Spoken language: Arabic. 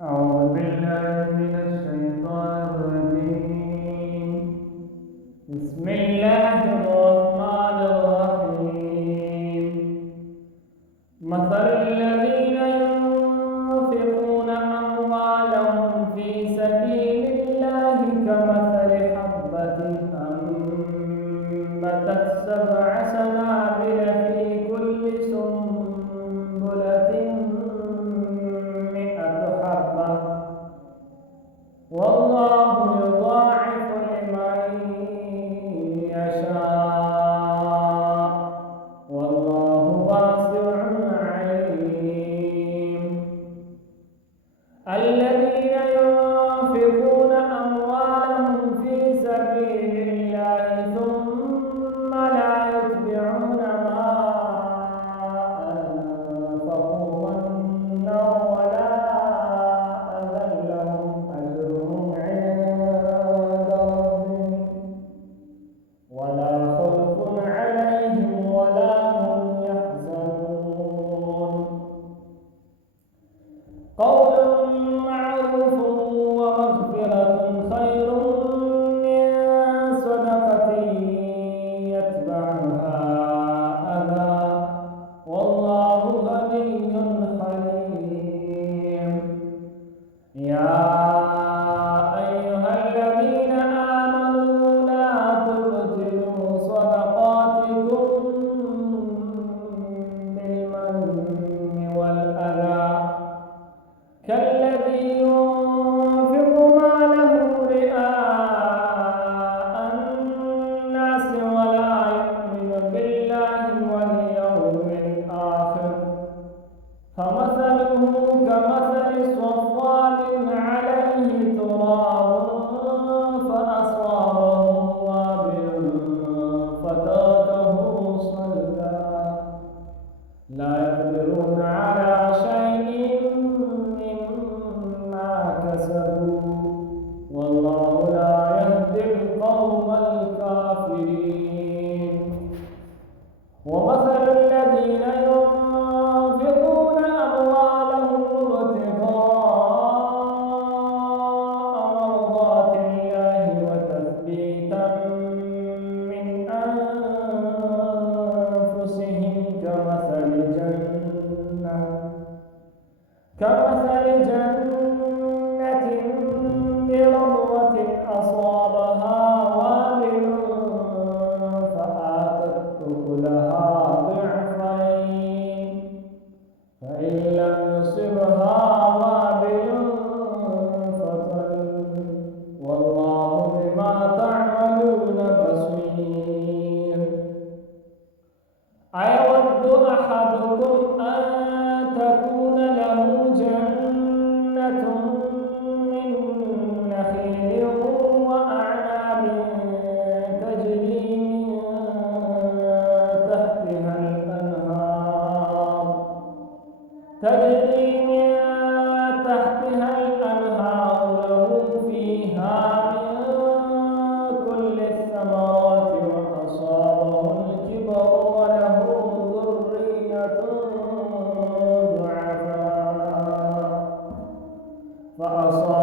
أعوذ بالله من الشيطان الرجيم. بسم الله الرحمن الرحيم. مثل الذين ينفقون أموالهم في سبيل الله كمثل حبة أنبتت 7 سنابل في كل سنبلة 100 حبة والله يضاعف لمن يشاء والله واسع عليم. الذين ينفقون أموالهم في سبيل الله ثم لا يتبعون ما أنفقوا منا ولا أذى لهم أجرهم عند ربهم ولا خوف عليهم ولا هم يحزنون. قول معروف ومغفرة خير من صدقة يتبعها أذى والله غني حليم. يا أيها الذين آمنوا لا تبطلوا صدقاتكم بالمن والأذى كالذي ينفق ماله رئاء الناس ولا يؤمن بالله واليوم الآخر فمثله كمثل صفوان عليه تراب فأصابه وابل فتركه صلدا لا يقدرون على شيء مما كسبوا والله لا يهدي القوم الكافرين. ومثل الذين ينفقون أموالهم ابتغاء مرضات الله وتثبيتا من أنفسهم كمثل جنة بربوة أصابها وابل فآتت أكلها ضعفين فإن لم يصبها وابل فطل والله بما تعملون بصير. أيود أحدكم أن تكون له جنة من نخيل وأعناب تجري من تحتها الأنهار له فيها من كل الثمرات وأصابه الكبر وله ذرية ضعفاء فأصابه